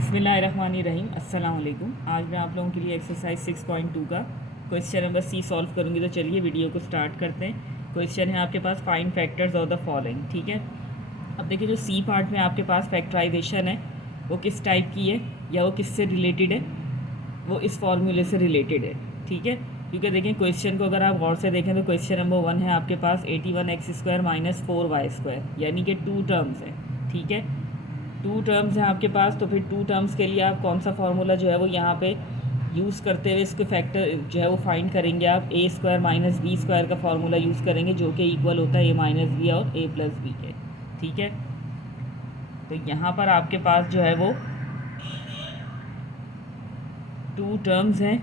बिस्मिल्लाहिर्रहमानिर्रहीम। अस्सलाम वालेकुम। आज मैं आप लोगों के लिए एक्सरसाइज 6.2 का क्वेश्चन नंबर सी सॉल्व करूँगी। तो चलिए वीडियो को स्टार्ट करते हैं। क्वेश्चन है आपके पास find factors of the following. ठीक है, अब देखिए जो सी पार्ट में आपके पास फैक्टराइजेशन है वो किस टाइप की है या वो किससे रिलेटेड है, वो इस फॉर्मूले से रिलेटेड है। ठीक है, क्योंकि देखें क्वेश्चन को अगर आप गौर से देखें तो क्वेश्चन नंबर 1 है आपके पास 81x² माइनस 4y² यानी कि 2 टर्म्स है। ठीक है, 2 टर्म्स हैं आपके पास, तो फिर 2 टर्म्स के लिए आप कौन सा फार्मूला जो है वो यहाँ पे यूज़ करते हुए इसके फैक्टर जो है वो फाइंड करेंगे। आप a² माइनस b² का फार्मूला यूज़ करेंगे जो कि इक्वल होता है a माइनस बी और a प्लस बी के। ठीक है, तो यहाँ पर आपके पास जो है वो 2 टर्म्स हैं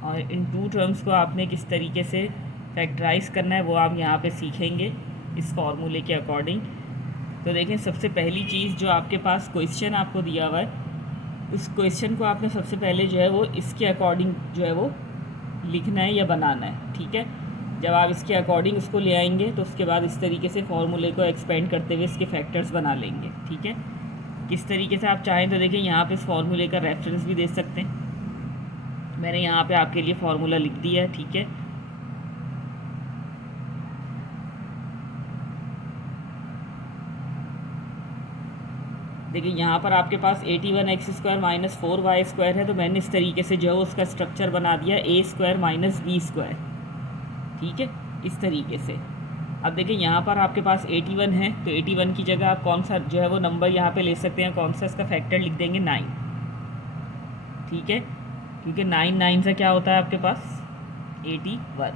और इन 2 टर्म्स को आपने किस तरीके से फैक्टराइज करना है वो आप यहाँ पे सीखेंगे इस फार्मूले के अकॉर्डिंग। तो देखें सबसे पहली चीज़ जो आपके पास क्वेश्चन आपको दिया हुआ है उस क्वेश्चन को आपने सबसे पहले जो है वो इसके अकॉर्डिंग जो है वो लिखना है या बनाना है। ठीक है, जब आप इसके अकॉर्डिंग उसको ले आएंगे तो उसके बाद इस तरीके से फार्मूले को एक्सपेंड करते हुए इसके फैक्टर्स बना लेंगे। ठीक है, किस तरीके से आप चाहें तो देखें यहाँ पे इस फार्मूले का रेफरेंस भी दे सकते हैं। मैंने यहाँ पे आपके लिए फार्मूला लिख दिया है। ठीक है, देखिए यहाँ पर आपके पास 81x² माइनस 4y² है, तो मैंने इस तरीके से जो है उसका स्ट्रक्चर बना दिया a² माइनस b²। ठीक है, इस तरीके से। अब देखिए यहाँ पर आपके पास 81 है, तो 81 की जगह आप कौन सा जो है वो नंबर यहाँ पे ले सकते हैं, कौन सा इसका फैक्टर लिख देंगे 9। ठीक है, क्योंकि 9 से क्या होता है आपके पास 81।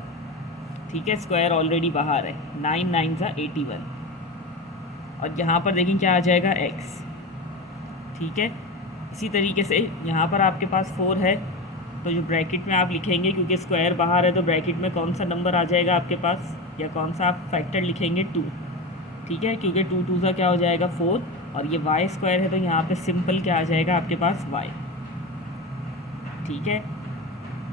ठीक है, स्क्वायर ऑलरेडी बाहर है, 9 सा 81 और यहाँ पर देखिए क्या आ जाएगा x। ठीक है, इसी तरीके से यहाँ पर आपके पास 4 है, तो जो ब्रैकेट में आप लिखेंगे क्योंकि स्क्वायर बाहर है तो ब्रैकेट में कौन सा नंबर आ जाएगा आपके पास या कौन सा आप फैक्टर लिखेंगे 2। ठीक है, क्योंकि 2 सा क्या हो जाएगा 4 और ये y² है तो यहाँ पे सिंपल क्या आ जाएगा आपके पास y। ठीक है,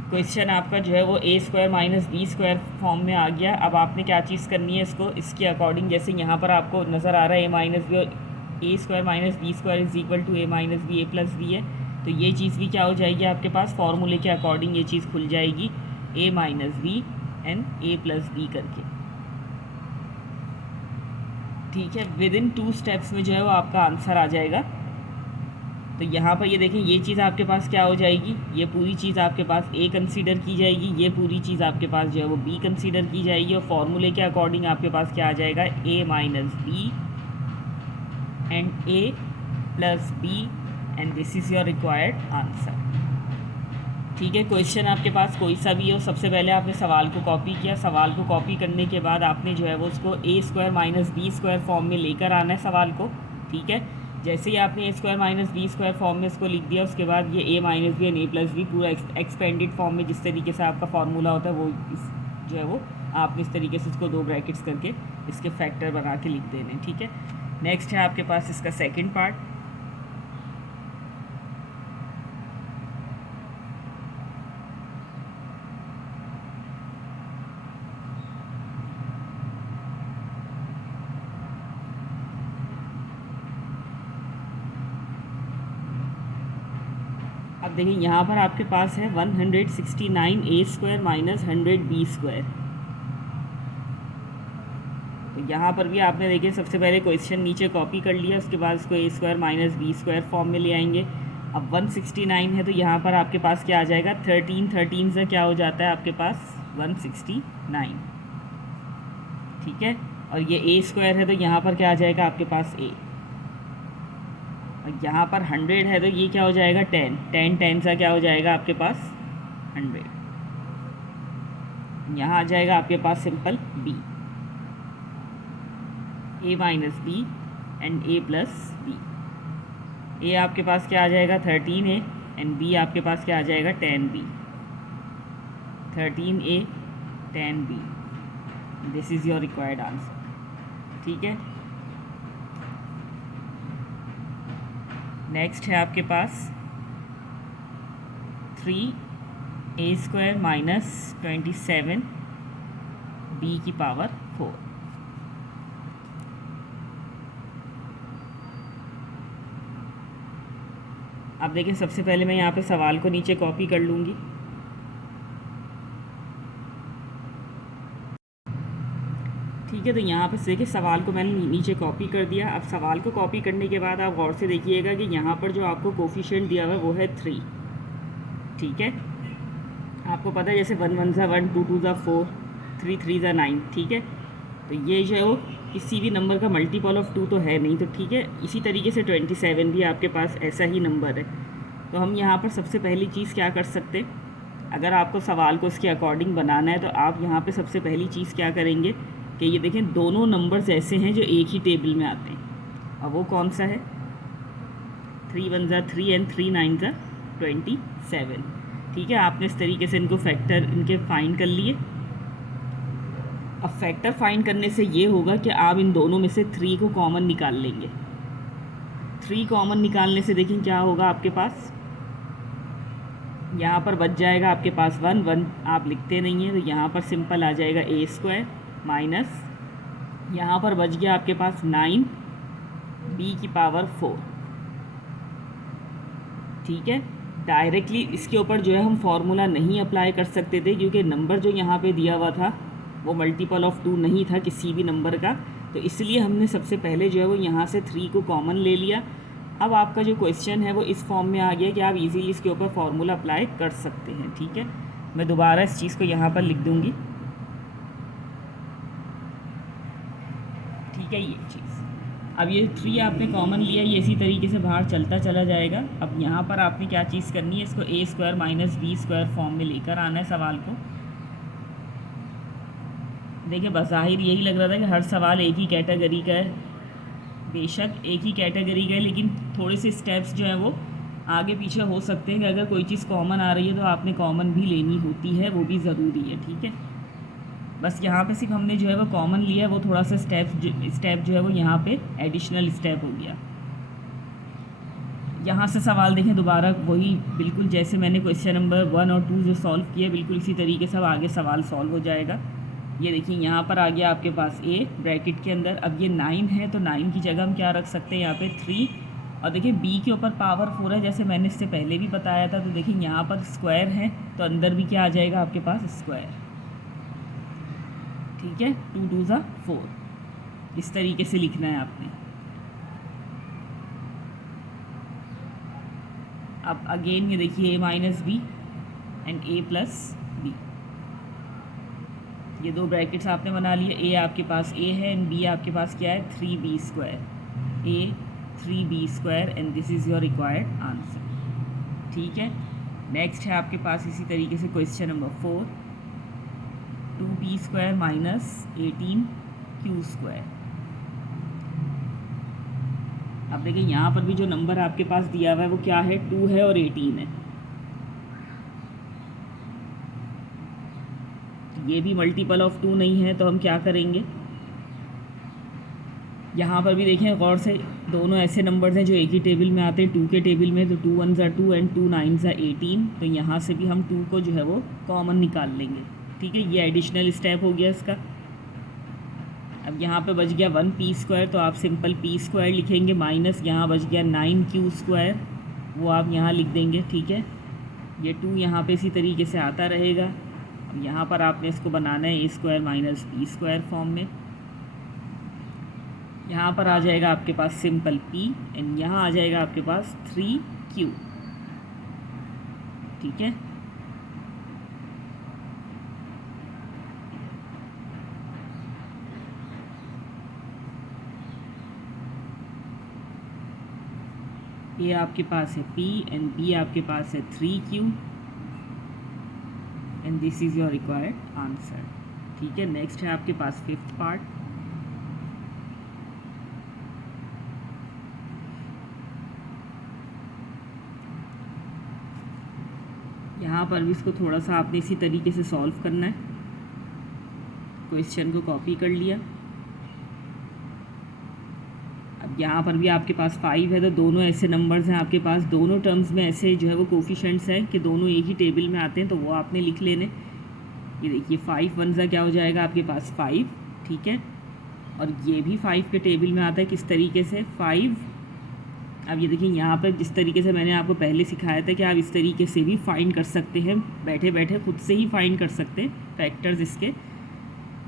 क्वेश्चन आपका जो है वो a² माइनस b² फॉर्म में आ गया। अब आपने क्या चीज़ करनी है इसको इसके अकॉर्डिंग, जैसे यहाँ पर आपको नज़र आ रहा है a माइनस बी और a² minus b² is equal to a minus b a plus b है, तो ये चीज़ भी क्या हो जाएगी आपके पास फार्मूले के अकॉर्डिंग ये चीज़ खुल जाएगी a minus B and a plus b करके। ठीक है, विद इन 2 स्टेप्स में जो है वो आपका आंसर आ जाएगा। तो यहाँ पर ये देखें ये चीज़ आपके पास क्या हो जाएगी, ये पूरी चीज़ आपके पास a कंसीडर की जाएगी, ये पूरी चीज़ आपके पास जो है वो b कंसीडर की जाएगी और फार्मूले के अकॉर्डिंग आपके पास क्या आ जाएगा a minus B and a plus b and this is your required answer. ठीक है, क्वेश्चन आपके पास कोई सा भी हो, सबसे पहले आपने सवाल को कॉपी किया, सवाल को कॉपी करने के बाद आपने जो है वो उसको a² माइनस b² फॉर्म में लेकर आना है सवाल को। ठीक है, जैसे ही आपने a² माइनस b² फॉर्म में इसको लिख दिया उसके बाद ये a minus B and a plus b पूरा एक्सपेंडेड फॉर्म में जिस तरीके से आपका फार्मूला होता है वो जो है वो आपने इस तरीके से इसको 2 ब्रैकेट्स करके इसके फैक्टर बना के लिख देने। ठीक है, नेक्स्ट है आपके पास इसका सेकेंड पार्ट। अब देखिए यहाँ पर आपके पास है 169a² माइनस 100b²। तो यहाँ पर भी आपने देखिए सबसे पहले क्वेश्चन नीचे कॉपी कर लिया, उसके बाद इसको a² माइनस b² फॉर्म में ले आएंगे। अब 169 है तो यहाँ पर आपके पास क्या आ जाएगा 13 से क्या हो जाता है आपके पास 169। ठीक है, और ये a² है तो यहाँ पर क्या आ जाएगा आपके पास a, और यहाँ पर 100 है तो ये क्या हो जाएगा 10 सा क्या हो जाएगा आपके पास 100। यहाँ आ जाएगा आपके पास simple b, a minus B and a plus B. a आपके पास क्या आ जाएगा 13a एंड b आपके पास क्या आ जाएगा 10b। 13a 10b, this is your required answer. ठीक है, नेक्स्ट है आपके पास 3a² माइनस 27 b की पावर 4। अब देखिए सबसे पहले मैं यहाँ पे सवाल को नीचे कॉपी कर लूँगी। ठीक है, तो यहाँ पे देखिए सवाल को मैंने नीचे कॉपी कर दिया। अब सवाल को कॉपी करने के बाद आप गौर से देखिएगा कि यहाँ पर जो आपको कोफिशिएंट दिया हुआ है वो है 3। ठीक है, आपको पता है जैसे 1 1 ज़ा 1, 2 2 ज़ा 4, 3 3 ज़ा 9। ठीक है, तो ये जो है वो किसी भी नंबर का मल्टीपल ऑफ 2 तो है नहीं, तो ठीक है। इसी तरीके से 27 भी आपके पास ऐसा ही नंबर है। तो हम यहाँ पर सबसे पहली चीज़ क्या कर सकते, अगर आपको सवाल को इसके अकॉर्डिंग बनाना है तो आप यहाँ पे सबसे पहली चीज़ क्या करेंगे कि ये देखें दोनों नंबर्स ऐसे हैं जो एक ही टेबल में आते हैं। अब वो कौन सा है, 3 1 ज़ा 3 एंड 3 9 ज़ा 27। ठीक है, आपने इस तरीके से इनको फैक्टर इनके फाइंड कर लिए। अब फैक्टर फाइंड करने से ये होगा कि आप इन दोनों में से 3 को कॉमन निकाल लेंगे। 3 कॉमन निकालने से देखें क्या होगा आपके पास, यहाँ पर बच जाएगा आपके पास 1 1, आप लिखते नहीं हैं तो यहाँ पर सिंपल आ जाएगा a² माइनस यहाँ पर बच गया आपके पास 9 b⁴। ठीक है, डायरेक्टली इसके ऊपर जो है हम फार्मूला नहीं अप्लाई कर सकते थे क्योंकि नंबर जो यहाँ पे दिया हुआ था वो मल्टीपल ऑफ 2 नहीं था किसी भी नंबर का, तो इसलिए हमने सबसे पहले जो है वो यहाँ से 3 को कॉमन ले लिया। अब आपका जो क्वेश्चन है वो इस फॉर्म में आ गया कि आप इजीली इसके ऊपर फार्मूला अप्लाई कर सकते हैं। ठीक है, मैं दोबारा इस चीज़ को यहाँ पर लिख दूँगी। ठीक है, ये चीज़ अब ये 3 आपने कॉमन लिया, ये इसी तरीके से बाहर चलता चला जाएगा। अब यहाँ पर आपने क्या चीज़ करनी है, इसको a² माइनस b² फॉर्म में लेकर आना है सवाल को। देखिए बज़ाहिर यही लग रहा था कि हर सवाल एक ही कैटेगरी का है, बेशक एक ही कैटेगरी का है, लेकिन थोड़े से स्टेप्स जो हैं वो आगे पीछे हो सकते हैं कि अगर कोई चीज़ कॉमन आ रही है तो आपने कॉमन भी लेनी होती है, वो भी ज़रूरी है। ठीक है, बस यहाँ पे सिर्फ हमने जो है वो कॉमन लिया है, वो थोड़ा सा स्टेप जो है वो यहाँ पे एडिशनल स्टेप हो गया। यहाँ से सवाल देखें दोबारा वही बिल्कुल जैसे मैंने क्वेश्चन नंबर 1 और 2 जो सॉल्व किया बिल्कुल इसी तरीके से अब आगे सवाल सॉल्व हो जाएगा। ये देखिए यहाँ पर आ गया आपके पास a ब्रैकेट के अंदर, अब ये 9 है तो 9 की जगह हम क्या रख सकते हैं यहाँ पे 3, और देखिए b के ऊपर पावर 4 है जैसे मैंने इससे पहले भी बताया था, तो देखिए यहाँ पर स्क्वायर है तो अंदर भी क्या आ जाएगा आपके पास स्क्वायर। ठीक है, 2 2 ज़ा 4, इस तरीके से लिखना है आपने। अब अगेन ये देखिए a minus B and a plus b, ये दो ब्रैकेट्स आपने बना लिए। a आपके पास a है एंड b आपके पास क्या है 3b², a 3b² and this is your required answer. ठीक है, नेक्स्ट है आपके पास इसी तरीके से question number 4, 2b² minus 18q²। अब देखिए यहाँ पर भी जो नंबर आपके पास दिया हुआ है वो क्या है, 2 है और 18 है। ये भी मल्टीपल ऑफ 2 नहीं है तो हम क्या करेंगे, यहाँ पर भी देखें गौर से दोनों ऐसे नंबर्स हैं जो एक ही टेबल में आते हैं 2 के टेबल में, तो 2 1 ज़ा 2 एंड 2 9 ज़ा 18, तो यहाँ से भी हम 2 को जो है वो कॉमन निकाल लेंगे। ठीक है, ये एडिशनल स्टेप हो गया इसका। अब यहाँ पे बच गया 1p² तो आप सिंपल p² लिखेंगे, माइनस यहाँ बच गया 9q², वो आप यहाँ लिख देंगे। ठीक है, ये 2 यहाँ पे इसी तरीके से आता रहेगा। अब यहाँ पर आपने इसको बनाना है a² माइनस b² फॉर्म में। यहाँ पर आ जाएगा आपके पास सिंपल p एंड यहाँ आ जाएगा आपके पास 3q। ठीक है, ये आपके पास है p एंड b आपके पास है 3q and this is your required answer. ठीक है, नेक्स्ट है आपके पास 5th पार्ट। यहाँ पर भी इसको थोड़ा सा आपने इसी तरीके से सॉल्व करना है। क्वेश्चन को कॉपी कर लिया। अब यहाँ पर भी आपके पास 5 है तो दोनों ऐसे नंबर्स हैं आपके पास, दोनों टर्म्स में ऐसे जो है वो कोफिशिएंट्स हैं कि दोनों एक ही टेबल में आते हैं, तो वो आपने लिख लेने। ये देखिए 5 1 ज़ा क्या हो जाएगा आपके पास 5। ठीक है, और ये भी 5 के टेबल में आता है, किस तरीके से 5 अब ये देखिए यहाँ पर जिस तरीके से मैंने आपको पहले सिखाया था कि आप इस तरीके से भी फाइंड कर सकते हैं, बैठे बैठे खुद से ही फाइंड कर सकते हैं फैक्टर्स इसके।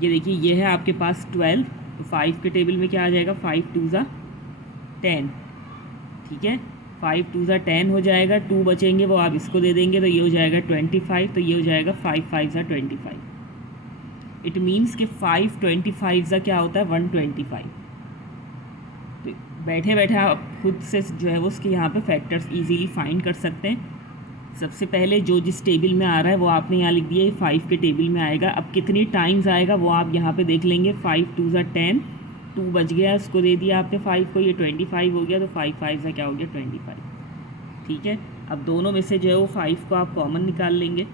ये देखिए ये है आपके पास 12, तो 5 के टेबल में क्या आ जाएगा, 5 2 ज़ा 10, ठीक है, 5 2 ज़ा 10 हो जाएगा, 2 बचेंगे वो आप इसको दे देंगे तो ये हो जाएगा 25, तो ये हो जाएगा 5 5 ज़ा 25। इट मीन्स कि 5 25 ज़ा क्या होता है 125। तो बैठे बैठे आप खुद से जो है वो उसके यहाँ पे फैक्टर्स इजीली फाइंड कर सकते हैं। सबसे पहले जो जिस टेबल में आ रहा है वो आपने यहाँ लिख दिया, 5 के टेबल में आएगा। अब कितनी टाइम्स आएगा वो आप यहाँ पे देख लेंगे, 5 2 ज़ा 10, 2 बच गया उसको दे दिया आपने 5 को, ये 25 हो गया, तो 5 5 ज़ा क्या हो गया 25, ठीक है। अब दोनों में से जो है वो 5 को आप कॉमन निकाल लेंगे।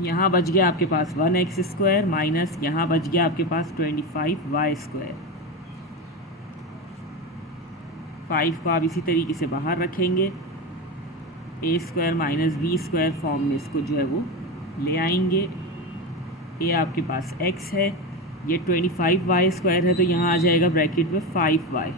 यहाँ बच गया आपके पास 1x² माइनस यहाँ बच गया आपके पास 25y²। 5 को आप इसी तरीके से बाहर रखेंगे, a² माइनस b² फॉर्म में इसको जो है वो ले आएंगे। ये आपके पास x है, ये 25y² है, तो यहाँ आ जाएगा ब्रैकेट में 5y।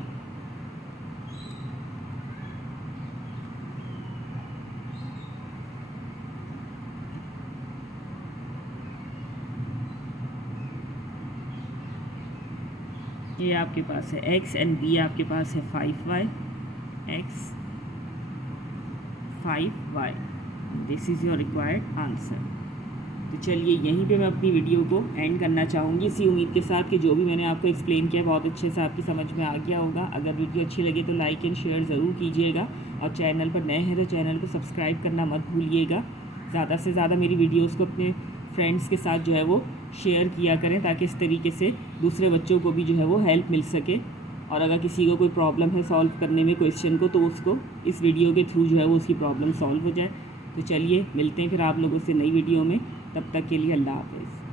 ये आपके पास है x एंड b आपके पास है 5y, x 5y। This is your required answer. तो चलिए यहीं पे मैं अपनी वीडियो को एंड करना चाहूँगी, इसी उम्मीद के साथ कि जो भी मैंने आपको एक्सप्लेन किया बहुत अच्छे से आपकी समझ में आ गया होगा। अगर वीडियो अच्छी लगे तो लाइक एंड शेयर ज़रूर कीजिएगा, और चैनल पर नए हैं तो चैनल को सब्सक्राइब करना मत भूलिएगा। ज़्यादा से ज़्यादा मेरी वीडियोज़ को अपने फ्रेंड्स के साथ जो है वो शेयर किया करें, ताकि इस तरीके से दूसरे बच्चों को भी जो है वो हेल्प मिल सके। और अगर किसी को कोई प्रॉब्लम है सॉल्व करने में क्वेश्चन को, तो उसको इस वीडियो के थ्रू जो है वो उसकी प्रॉब्लम सॉल्व हो जाए। तो चलिए मिलते हैं फिर आप लोगों से नई वीडियो में, तब तक के लिए अल्लाह हाफ़िज़।